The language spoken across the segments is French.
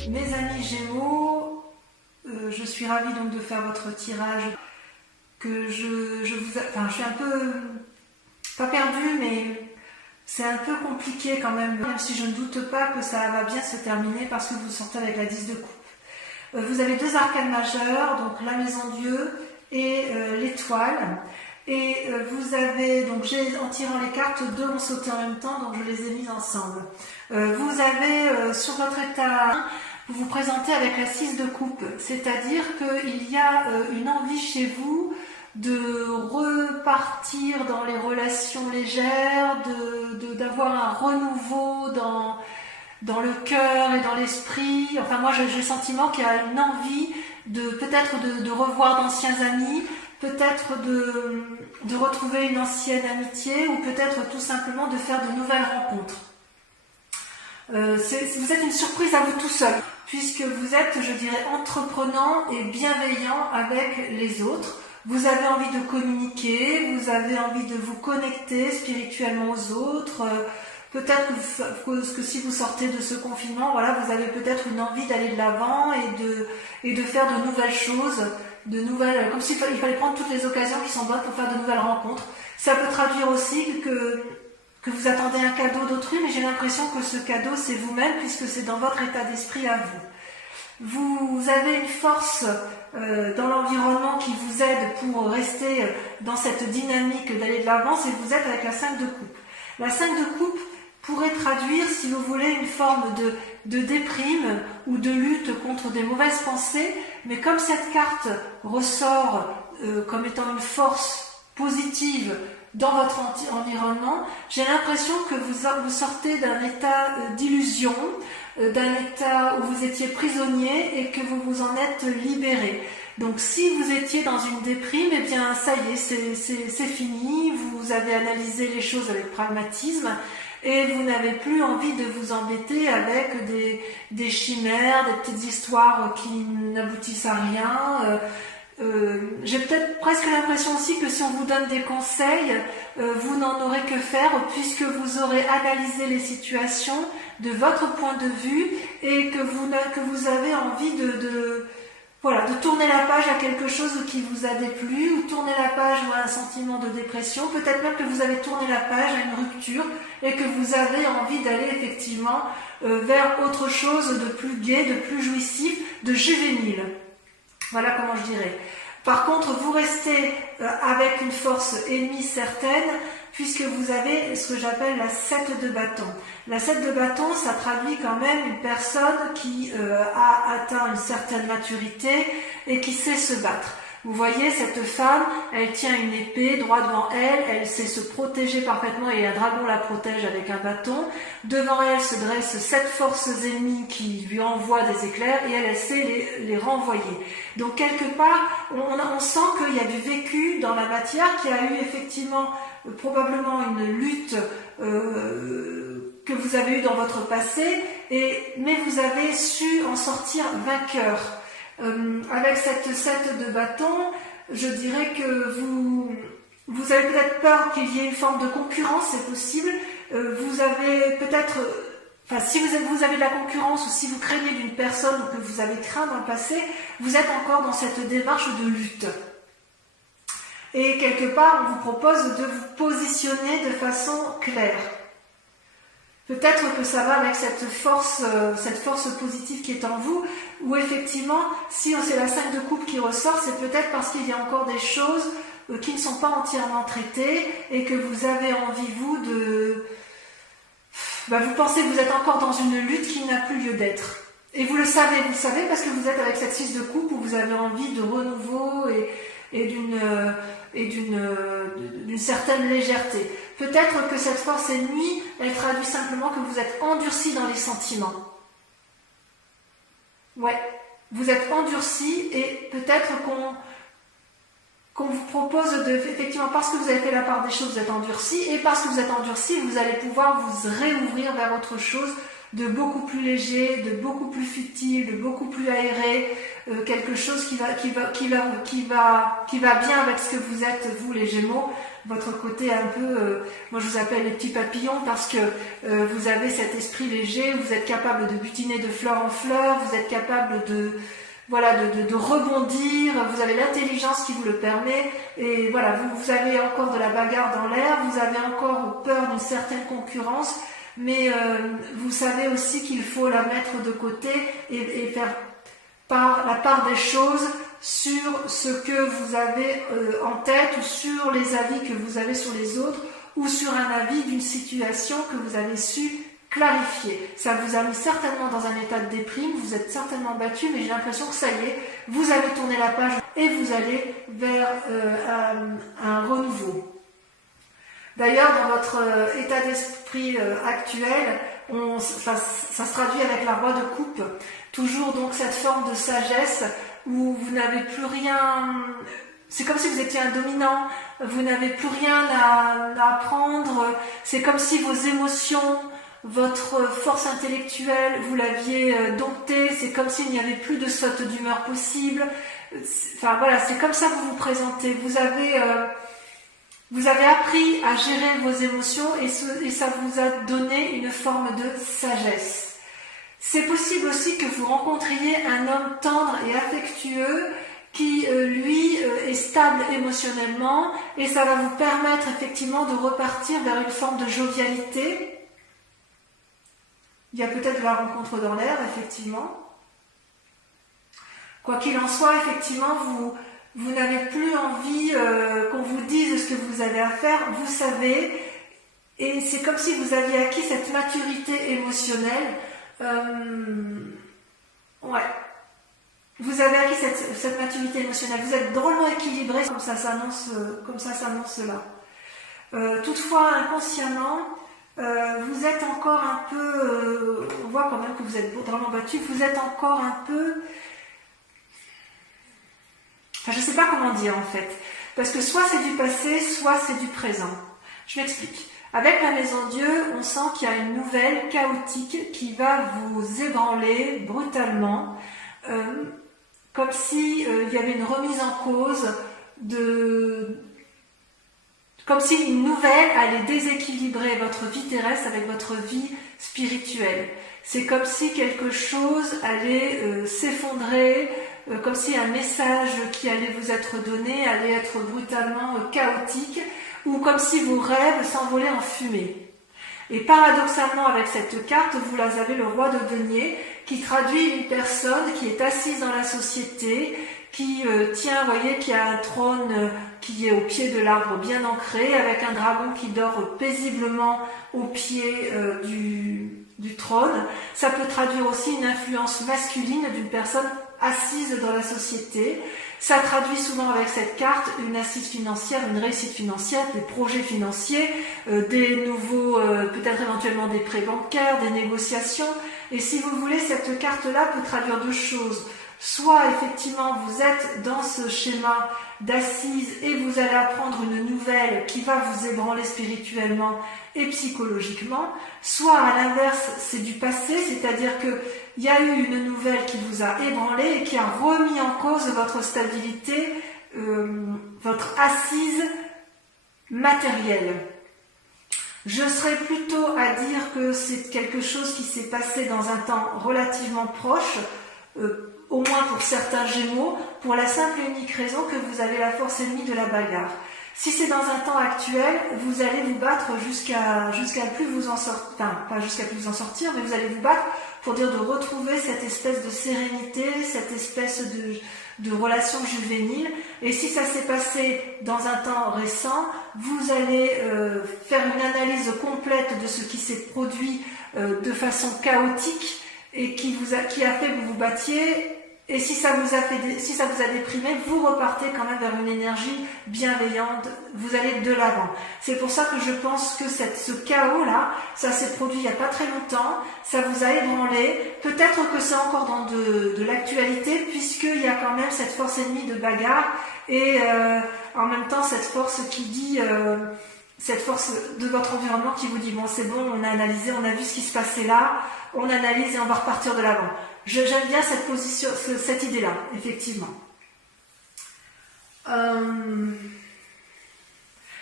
Mes amis Gémeaux, je suis ravie donc de faire votre tirage. Je suis un peu, pas perdue, mais c'est un peu compliqué quand même si je ne doute pas que ça va bien se terminer parce que vous sortez avec la 10 de coupe. Vous avez deux arcanes majeures, donc la maison Dieu et l'étoile. Et vous avez, donc en tirant les cartes, deux ont sauté en même temps, donc je les ai mises ensemble. Vous avez sur votre état, vous vous présentez avec la 6 de coupe, c'est-à-dire qu'il y a une envie chez vous de repartir dans les relations légères, d'avoir un renouveau dans le cœur et dans l'esprit. Enfin, moi j'ai le sentiment qu'il y a une envie peut-être de revoir d'anciens amis, peut-être de retrouver une ancienne amitié, ou peut-être tout simplement de faire de nouvelles rencontres. Vous êtes une surprise à vous tout seul, puisque vous êtes, je dirais, entreprenant et bienveillant avec les autres. Vous avez envie de communiquer, vous avez envie de vous connecter spirituellement aux autres. Peut-être que si vous sortez de ce confinement, voilà, vous avez peut-être une envie d'aller de l'avant et de faire de nouvelles choses, comme s'il fallait prendre toutes les occasions qui sont bonnes pour faire de nouvelles rencontres. Ça peut traduire aussi que vous attendez un cadeau d'autrui, mais j'ai l'impression que ce cadeau c'est vous-même, puisque c'est dans votre état d'esprit à vous. Vous avez une force dans l'environnement qui vous aide pour rester dans cette dynamique d'aller de l'avant, et vous êtes avec la 5 de coupe. La 5 de coupe pourrait traduire, si vous voulez, une forme de déprime ou de lutte contre des mauvaises pensées, mais comme cette carte ressort comme étant une force positive dans votre environnement, j'ai l'impression que vous sortez d'un état d'illusion, d'un état où vous étiez prisonnier et que vous vous en êtes libéré. Donc si vous étiez dans une déprime, eh bien ça y est, c'est fini, vous avez analysé les choses avec pragmatisme et vous n'avez plus envie de vous embêter avec des chimères, des petites histoires qui n'aboutissent à rien. J'ai peut-être presque l'impression aussi que si on vous donne des conseils, vous n'en aurez que faire, puisque vous aurez analysé les situations de votre point de vue et que vous avez envie de tourner la page à quelque chose qui vous a déplu, ou tourner la page à un sentiment de dépression, peut-être même que vous avez tourné la page à une rupture et que vous avez envie d'aller effectivement vers autre chose de plus gai, de plus jouissif, de juvénile. Voilà comment je dirais. Par contre, vous restez avec une force ennemie certaine, puisque vous avez ce que j'appelle la 7 de bâton. La 7 de bâton, ça traduit quand même une personne qui a atteint une certaine maturité et qui sait se battre. Vous voyez, cette femme, elle tient une épée droit devant elle, elle sait se protéger parfaitement et un dragon la protège avec un bâton. Devant elle se dressent 7 forces ennemies qui lui envoient des éclairs et elle sait les renvoyer. Donc quelque part, on sent qu'il y a du vécu dans la matière, qu'il y a eu effectivement probablement une lutte que vous avez eue dans votre passé, mais vous avez su en sortir vainqueur. Avec cette 7 de bâton, je dirais que vous avez peut-être peur qu'il y ait une forme de concurrence, c'est possible. Vous avez peut-être, si vous avez de la concurrence, ou si vous craignez d'une personne ou que vous avez craint dans le passé, vous êtes encore dans cette démarche de lutte. Et quelque part, on vous propose de vous positionner de façon claire. Peut-être que ça va avec cette force positive qui est en vous, où effectivement, si c'est la 5 de coupe qui ressort, c'est peut-être parce qu'il y a encore des choses qui ne sont pas entièrement traitées et que vous avez envie, vous pensez que vous êtes encore dans une lutte qui n'a plus lieu d'être. Et vous le savez parce que vous êtes avec cette 6 de coupe où vous avez envie de renouveau et d'une certaine légèreté. Peut-être que cette force ennemie, elle traduit simplement que vous êtes endurci dans les sentiments. Ouais, vous êtes endurci et peut-être qu'on vous propose effectivement, parce que vous avez fait la part des choses, vous êtes endurci, et parce que vous êtes endurci, vous allez pouvoir vous réouvrir vers autre chose de beaucoup plus léger, de beaucoup plus futile, de beaucoup plus aéré, quelque chose qui va bien avec ce que vous êtes, vous les Gémeaux, votre côté un peu, moi je vous appelle les petits papillons parce que vous avez cet esprit léger, vous êtes capable de butiner de fleur en fleur, vous êtes capable de rebondir, vous avez l'intelligence qui vous le permet, et voilà, vous avez encore de la bagarre dans l'air, vous avez encore peur d'une certaine concurrence, mais vous savez aussi qu'il faut la mettre de côté et faire la part des choses sur ce que vous avez en tête, ou sur les avis que vous avez sur les autres, ou sur un avis d'une situation que vous avez su clarifier. Ça vous a mis certainement dans un état de déprime, vous êtes certainement battu, mais j'ai l'impression que ça y est, vous avez tourné la page et vous allez vers un renouveau. D'ailleurs, dans votre état d'esprit actuel, ça se traduit avec la roi de coupe, toujours donc cette forme de sagesse où vous n'avez plus rien, c'est comme si vous étiez un dominant, vous n'avez plus rien à apprendre, c'est comme si vos émotions, votre force intellectuelle, vous l'aviez domptée, c'est comme s'il n'y avait plus de saute d'humeur possible. Enfin voilà, c'est comme ça que vous vous présentez. Vous avez appris à gérer vos émotions et ça vous a donné une forme de sagesse. C'est possible aussi que vous rencontriez un homme tendre et affectueux qui, lui, est stable émotionnellement, et ça va vous permettre effectivement de repartir vers une forme de jovialité. Il y a peut-être de la rencontre dans l'air, effectivement. Quoi qu'il en soit, effectivement, vous n'avez plus envie qu'on vous dise ce que vous avez à faire, vous savez, et c'est comme si vous aviez acquis cette maturité émotionnelle. Ouais. Vous avez acquis cette maturité émotionnelle, vous êtes drôlement équilibré, comme ça s'annonce là. Toutefois, inconsciemment, vous êtes encore un peu, on voit quand même que vous êtes drôlement battu, vous êtes encore un peu, enfin je ne sais pas comment dire en fait, parce que soit c'est du passé, soit c'est du présent. Je m'explique. Avec la Maison Dieu, on sent qu'il y a une nouvelle chaotique qui va vous ébranler brutalement, comme si il y avait une remise en cause comme si une nouvelle allait déséquilibrer votre vie terrestre avec votre vie spirituelle. C'est comme si quelque chose allait s'effondrer, comme si un message qui allait vous être donné allait être brutalement chaotique, ou comme si vos rêves s'envolaient en fumée. Et paradoxalement, avec cette carte, vous avez le roi de denier, qui traduit une personne qui est assise dans la société, qui tient, vous voyez, qui a un trône qui est au pied de l'arbre bien ancré, avec un dragon qui dort paisiblement au pied du trône. Ça peut traduire aussi une influence masculine d'une personne assise dans la société. Ça traduit souvent avec cette carte une assise financière, une réussite financière, des projets financiers, des nouveaux, peut-être éventuellement des prêts bancaires, des négociations. Et si vous voulez, cette carte-là peut traduire deux choses. Soit effectivement vous êtes dans ce schéma d'assise et vous allez apprendre une nouvelle qui va vous ébranler spirituellement et psychologiquement, soit à l'inverse c'est du passé, c'est-à-dire qu'il y a eu une nouvelle qui vous a ébranlé et qui a remis en cause votre stabilité, votre assise matérielle. Je serais plutôt à dire que c'est quelque chose qui s'est passé dans un temps relativement proche, au moins pour certains Gémeaux, pour la simple et unique raison que vous avez la force ennemie de la bagarre. Si c'est dans un temps actuel, vous allez vous battre jusqu'à plus vous en sortir, enfin pas jusqu'à plus vous en sortir, mais vous allez vous battre pour dire de retrouver cette espèce de sérénité, cette espèce de relation juvénile. Et si ça s'est passé dans un temps récent, vous allez faire une analyse complète de ce qui s'est produit de façon chaotique et qui a fait que vous vous battiez. Et si ça vous a déprimé, vous repartez quand même vers une énergie bienveillante, vous allez de l'avant. C'est pour ça que je pense que ce chaos-là, ça s'est produit il n'y a pas très longtemps, ça vous a ébranlé. Peut-être que c'est encore dans de l'actualité, puisqu'il y a quand même cette force ennemie de bagarre, et en même temps cette force qui dit, cette force de votre environnement qui vous dit, bon c'est bon, on a analysé, on a vu ce qui se passait là, on analyse et on va repartir de l'avant. J'aime bien cette position, cette idée-là, effectivement.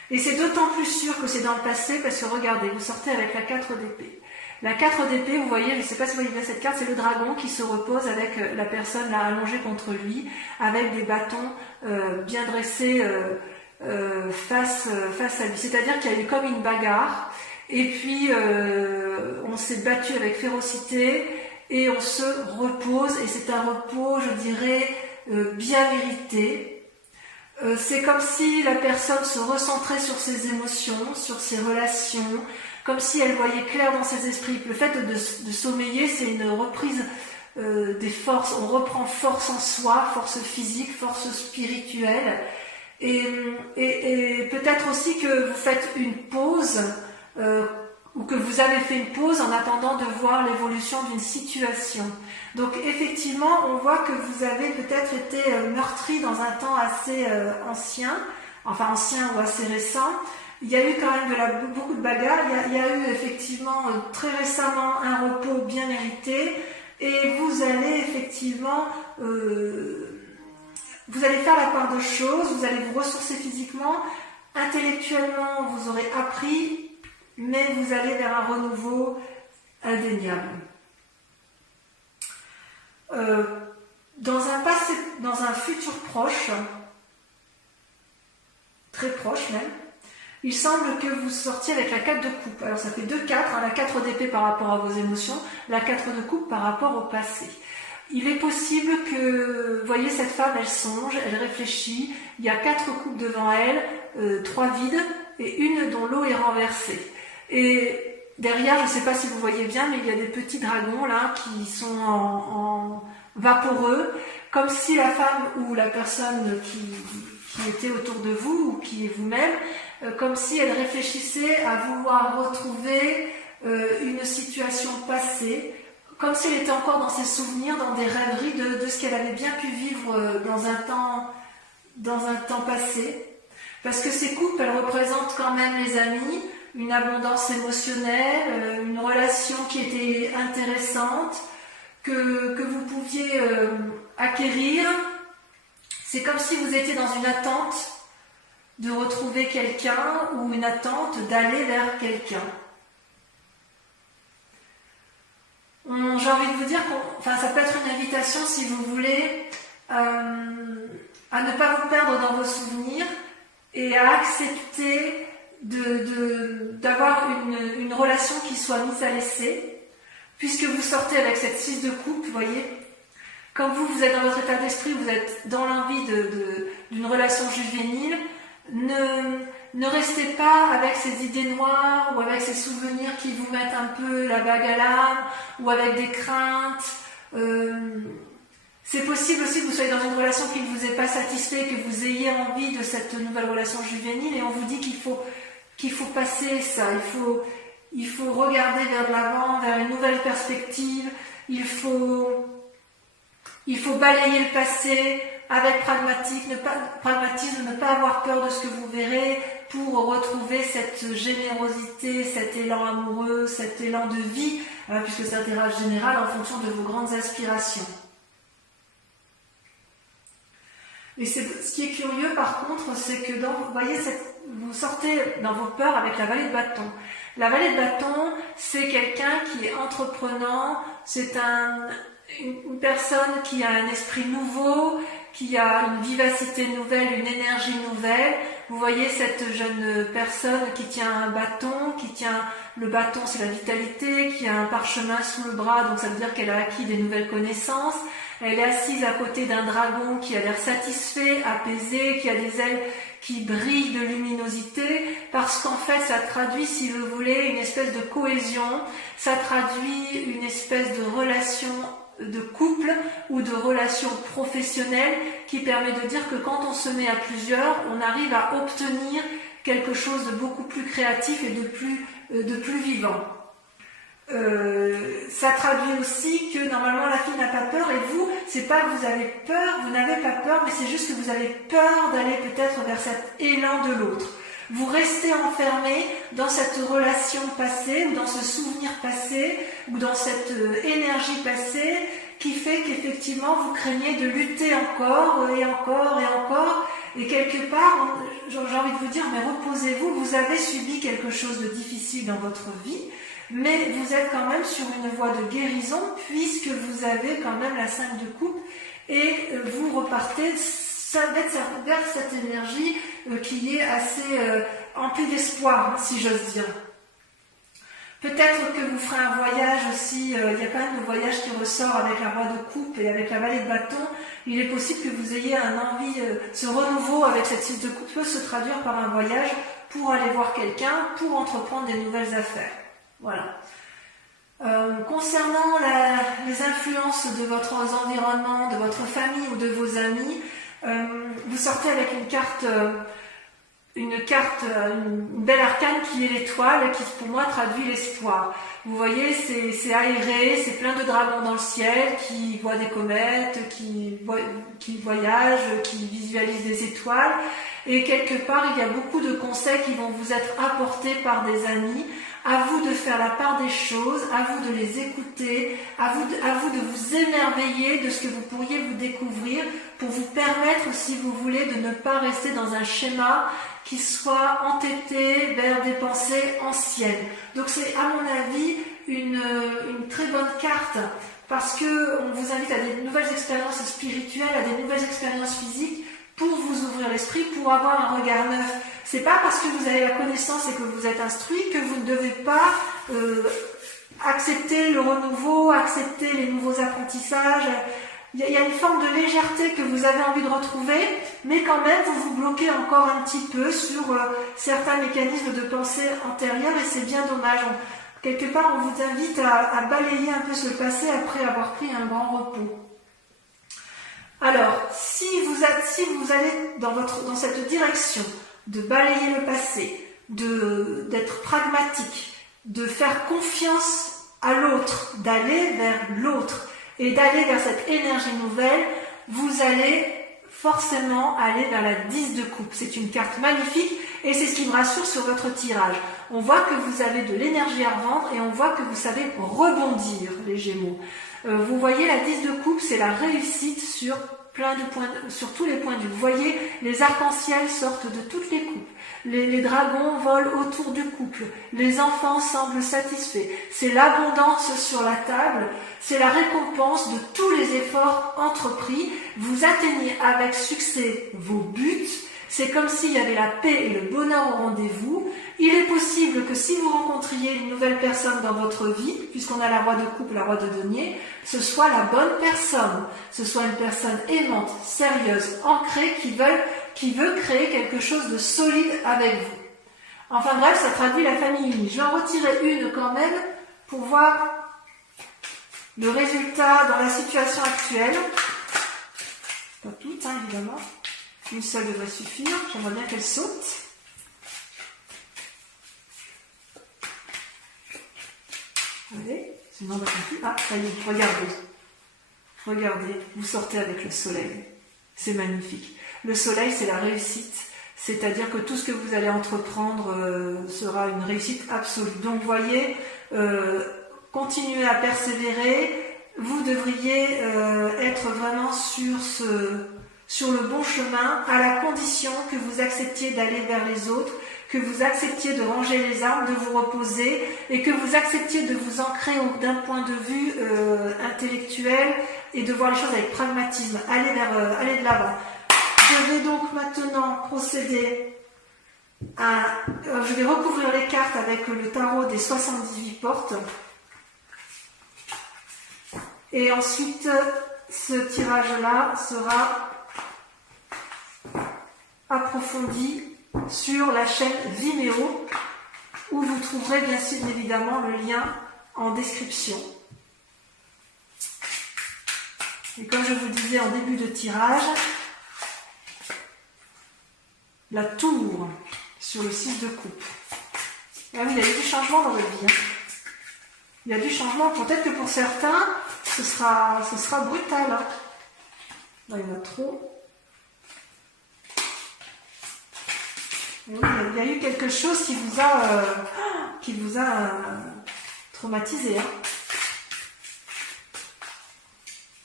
Et c'est d'autant plus sûr que c'est dans le passé parce que regardez, vous sortez avec la 4 d'épée. La 4 d'épée, vous voyez, je ne sais pas si vous voyez bien cette carte, c'est le dragon qui se repose avec la personne là allongée contre lui, avec des bâtons bien dressés face à lui. C'est-à-dire qu'il y a eu comme une bagarre, et puis on s'est battu avec férocité, et on se repose, et c'est un repos, je dirais, bien mérité. C'est comme si la personne se recentrait sur ses émotions, sur ses relations, comme si elle voyait clair dans ses esprits. Le fait de sommeiller, c'est une reprise des forces. On reprend force en soi, force physique, force spirituelle. Et peut-être aussi que vous faites une pause, ou que vous avez fait une pause en attendant de voir l'évolution d'une situation. Donc effectivement, on voit que vous avez peut-être été meurtri dans un temps assez ancien ou assez récent. Il y a eu quand même beaucoup de bagarres, il y a eu effectivement très récemment un repos bien mérité, et vous allez effectivement, vous allez faire la part de choses, vous allez vous ressourcer physiquement, intellectuellement vous aurez appris, mais vous allez vers un renouveau indéniable. Dans un futur proche, très proche même, il semble que vous sortiez avec la 4 de coupe. Alors ça fait 2-4, hein, la 4 d'épée par rapport à vos émotions, la 4 de coupe par rapport au passé. Il est possible que, vous voyez, cette femme, elle songe, elle réfléchit, il y a 4 coupes devant elle, 3 vides, et une dont l'eau est renversée. Et derrière, je ne sais pas si vous voyez bien, mais il y a des petits dragons là qui sont en vaporeux, comme si la femme ou la personne qui était autour de vous, ou qui est vous-même, comme si elle réfléchissait à vouloir retrouver une situation passée, comme si elle était encore dans ses souvenirs, dans des rêveries de ce qu'elle avait bien pu vivre dans un temps passé. Parce que ces coupes, elles représentent quand même les amis, une abondance émotionnelle, une relation qui était intéressante, que vous pouviez acquérir. C'est comme si vous étiez dans une attente de retrouver quelqu'un, ou une attente d'aller vers quelqu'un. J'ai envie de vous dire ça peut être une invitation, si vous voulez, à ne pas vous perdre dans vos souvenirs et à accepter d'avoir une relation qui soit mise à l'essai, puisque vous sortez avec cette 6 de coupe, vous voyez. Comme vous êtes dans votre état d'esprit, vous êtes dans l'envie d'une relation juvénile, ne restez pas avec ces idées noires ou avec ces souvenirs qui vous mettent un peu la bague à l'âme, ou avec des craintes. C'est possible aussi que vous soyez dans une relation qui ne vous est pas satisfait, que vous ayez envie de cette nouvelle relation juvénile, et on vous dit qu'il faut passer ça, il faut regarder vers l'avant, vers une nouvelle perspective, il faut balayer le passé avec pragmatisme, ne pas avoir peur de ce que vous verrez, pour retrouver cette générosité, cet élan amoureux, cet élan de vie, puisque c'est un tirage général en fonction de vos grandes aspirations. Et ce qui est curieux par contre, c'est que vous voyez, vous sortez dans vos peurs avec la vallée de bâton. La vallée de bâton, c'est quelqu'un qui est entreprenant, c'est une personne qui a un esprit nouveau, qui a une vivacité nouvelle, une énergie nouvelle. Vous voyez cette jeune personne qui tient un bâton, le bâton c'est la vitalité, qui a un parchemin sous le bras, donc ça veut dire qu'elle a acquis des nouvelles connaissances. Elle est assise à côté d'un dragon qui a l'air satisfait, apaisé, qui a des ailes qui brillent de luminosité, parce qu'en fait ça traduit, si vous voulez, une espèce de cohésion, ça traduit une espèce de relation de couple ou de relation professionnelle qui permet de dire que quand on se met à plusieurs, on arrive à obtenir quelque chose de beaucoup plus créatif et de plus vivant. Ça traduit aussi que normalement la fille n'a pas peur, et vous, c'est pas que vous avez peur, vous n'avez pas peur, mais c'est juste que vous avez peur d'aller peut-être vers cet élan de l'autre. Vous restez enfermé dans cette relation passée, ou dans ce souvenir passé, ou dans cette énergie passée, qui fait qu'effectivement vous craignez de lutter encore et encore et encore. Et quelque part, j'ai envie de vous dire, mais reposez-vous, vous avez subi quelque chose de difficile dans votre vie, mais vous êtes quand même sur une voie de guérison puisque vous avez quand même la 5 de coupe et vous repartez vers cette énergie qui est assez emplie d'espoir, si j'ose dire. Peut-être que vous ferez un voyage aussi, il y a quand même le voyage qui ressort avec la roi de coupe et avec la vallée de bâton. Il est possible que vous ayez un envie, ce renouveau avec cette 6 de coupe peut se traduire par un voyage pour aller voir quelqu'un, pour entreprendre des nouvelles affaires. Voilà. Concernant les influences de votre environnement, de votre famille ou de vos amis, vous sortez avec une belle arcane qui est l'étoile et qui pour moi traduit l'espoir. Vous voyez, c'est aéré, c'est plein de dragons dans le ciel qui voient des comètes, qui voyagent, qui visualisent des étoiles. Et quelque part, il y a beaucoup de conseils qui vont vous être apportés par des amis. À vous de faire la part des choses, à vous de les écouter, à vous de vous émerveiller de ce que vous pourriez vous découvrir pour vous permettre, si vous voulez, de ne pas rester dans un schéma qui soit entêté vers des pensées anciennes. Donc c'est, à mon avis, une très bonne carte parce que on vous invite à des nouvelles expériences spirituelles, à des nouvelles expériences physiques pour vous ouvrir l'esprit, pour avoir un regard neuf. C'est pas parce que vous avez la connaissance et que vous êtes instruit que vous ne devez pas accepter le renouveau, accepter les nouveaux apprentissages. Il y a une forme de légèreté que vous avez envie de retrouver, mais quand même vous vous bloquez encore un petit peu sur certains mécanismes de pensée antérieurs et c'est bien dommage. Quelque part, on vous invite à balayer un peu ce passé après avoir pris un grand repos. Alors, si vous allez dans cette direction de balayer le passé, d'être pragmatique, de faire confiance à l'autre, d'aller vers l'autre et d'aller vers cette énergie nouvelle, vous allez forcément aller vers la 10 de coupe. C'est une carte magnifique et c'est ce qui me rassure sur votre tirage. On voit que vous avez de l'énergie à revendre et on voit que vous savez rebondir, les Gémeaux. Vous voyez, la 10 de coupe, c'est la réussite sur sur tous les points de vue. Vous voyez, les arcs-en-ciel sortent de toutes les coupes. Les dragons volent autour du couple. Les enfants semblent satisfaits. C'est l'abondance sur la table. C'est la récompense de tous les efforts entrepris. Vous atteignez avec succès vos buts. C'est comme s'il y avait la paix et le bonheur au rendez-vous. Il est possible que si vous rencontriez une nouvelle personne dans votre vie, puisqu'on a la roi de coupe, la roi de denier, ce soit la bonne personne, ce soit une personne aimante, sérieuse, ancrée, qui veut créer quelque chose de solide avec vous. Enfin bref, ça traduit la famille unie. Je vais en retirer une quand même pour voir le résultat dans la situation actuelle. Pas toutes, hein, évidemment. Une seule devrait suffire. J'aimerais bien qu'elle saute. Allez, sinon on va continuer. Ah, ça y est, regardez. Regardez, vous sortez avec le soleil. C'est magnifique. Le soleil, c'est la réussite. C'est-à-dire que tout ce que vous allez entreprendre sera une réussite absolue. Donc, vous voyez, continuez à persévérer. Vous devriez être vraiment sur le bon chemin, à la condition que vous acceptiez d'aller vers les autres, que vous acceptiez de ranger les armes, de vous reposer, et que vous acceptiez de vous ancrer d'un point de vue intellectuel et de voir les choses avec pragmatisme. Allez de l'avant. Je vais donc maintenant procéder je vais recouvrir les cartes avec le tarot des 78 portes. Et ensuite, ce tirage-là sera approfondi sur la chaîne Vimeo, où vous trouverez bien sûr évidemment le lien en description. Et comme je vous disais en début de tirage, la tour sur le 6 de coupe. Ah oui, il y a eu du changement dans votre vie. Hein. Il y a du changement. Peut-être que pour certains, ce sera brutal. Hein. Là, il y en a trop. Et oui, il y a eu quelque chose qui vous a traumatisé. Hein.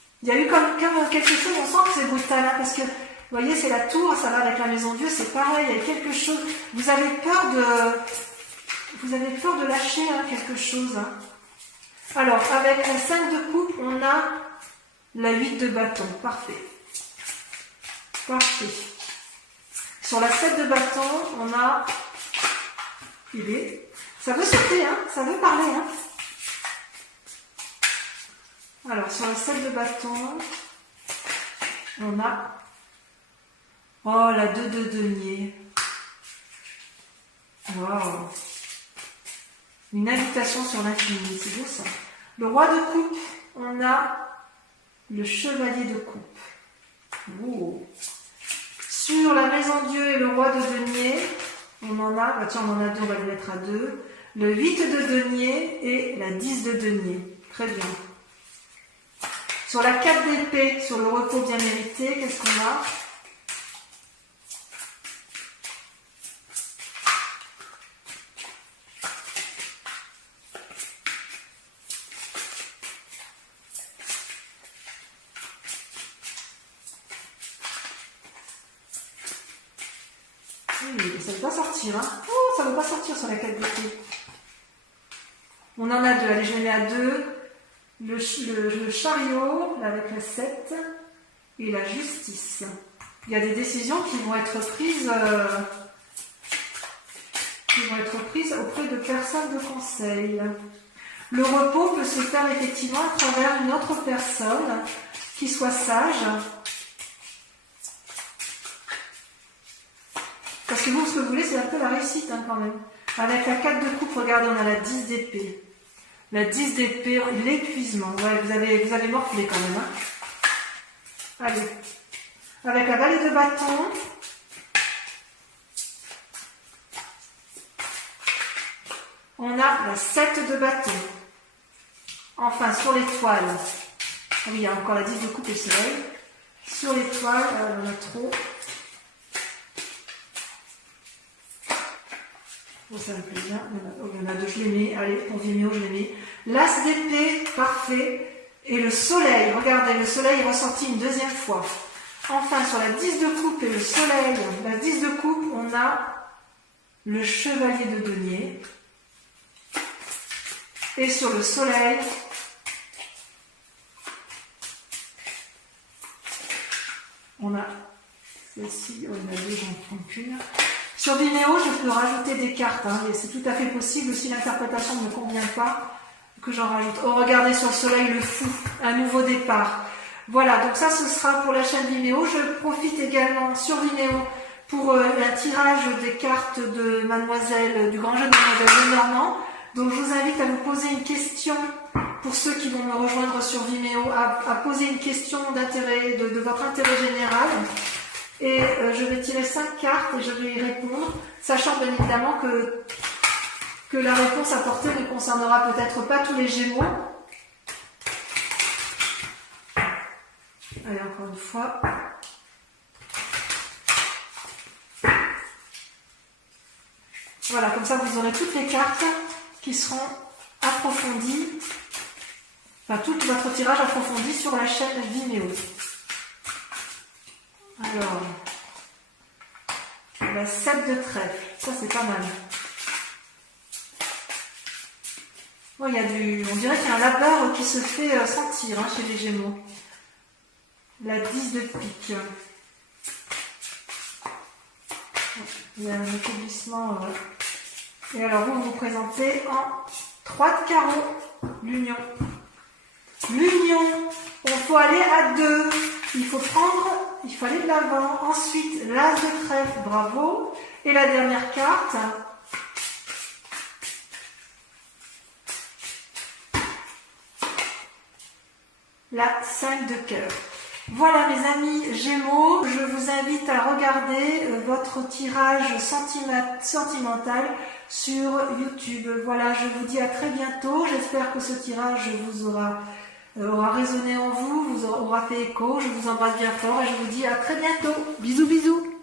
Il y a eu comme quelque chose, on sent que c'est brutal, hein, parce que, vous voyez, c'est la tour, ça va avec la maison Dieu, c'est pareil, il y a quelque chose, vous avez peur de lâcher hein, quelque chose. Hein. Alors, avec la 5 de coupe, on a la 8 de bâton, parfait. Parfait. Sur la 7 de bâton, on a... Ça veut sauter, hein, ça veut parler. Hein. Alors, sur la 7 de bâton, on a... Oh, la 2 de denier. Wow. Une invitation sur l'infini, c'est beau ça. Le roi de coupe, on a le chevalier de coupe. Oh. Sur la maison Dieu et le roi de denier, on en a, bah tiens, on en a deux, on va le mettre à 2. Le 8 de denier et la 10 de denier. Très bien. Sur la 4 d'épée, sur le repos bien mérité, qu'est-ce qu'on a? Oui, ça ne veut pas sortir. Hein. Oh, ça ne veut pas sortir sur la 4 d'épée. On en a 2. Allez, je les mets à 2. Le chariot, là, avec la 7, et la justice. Il y a des décisions qui vont être prises, auprès de personnes de conseil. Le repos peut se faire effectivement à travers une autre personne qui soit sage. Parce que vous, ce que vous voulez, c'est un peu la réussite hein, quand même. Avec la 4 de coupe, regardez, on a la 10 d'épée. La 10 d'épée, l'épuisement. Ouais, vous avez morflé quand même. Hein. Allez. Avec la vallée de bâton. On a la 7 de bâton. Enfin, sur l'étoile. Ah oui, il y a encore la 10 de coupe et soleil. Sur l'étoile, on en a trop. Oh, ça me plaît bien. Il y en a 2, je les mets. Allez, pour Vimeo, je les mets. L'as d'épée, parfait. Et le soleil, regardez, le soleil est ressorti une deuxième fois. Enfin, sur la 10 de coupe et le soleil, la 10 de coupe, on a le chevalier de denier. Et sur le soleil, on a celle-ci, on a 2, j'en prends qu'une. Sur Vimeo, je peux rajouter des cartes, hein, et c'est tout à fait possible, si l'interprétation ne me convient pas, que j'en rajoute. Oh, regardez sur le soleil, le fou, un nouveau départ. Voilà, donc ça, ce sera pour la chaîne Vimeo. Je profite également sur Vimeo pour un tirage des cartes de Mademoiselle, du grand jeu de Mademoiselle Lenormand. Donc, je vous invite à vous poser une question, pour ceux qui vont me rejoindre sur Vimeo, à poser une question d'intérêt, de votre intérêt général. Et je vais tirer 5 cartes et je vais y répondre, sachant bien évidemment que la réponse apportée ne concernera peut-être pas tous les Gémeaux. Allez, encore une fois. Voilà, comme ça vous aurez toutes les cartes qui seront approfondies, enfin tout votre tirage approfondi sur la chaîne Vimeo. Alors, la 7 de trèfle, ça c'est pas mal. Oh, on dirait qu'il y a un labeur qui se fait sentir hein, chez les Gémeaux. La 10 de pique. Il y a un établissement. Et alors vous vous présentez en 3 de carreau. L'union. L'union. Il faut aller à 2. Il faut aller de l'avant. Ensuite, l'as de trèfle, bravo. Et la dernière carte. La 5 de cœur. Voilà mes amis Gémeaux, je vous invite à regarder votre tirage sentimental sur YouTube. Voilà, je vous dis à très bientôt. J'espère que ce tirage vous aura résonné en vous, vous aura fait écho. Je vous embrasse bien fort et je vous dis à très bientôt. Bisous bisous.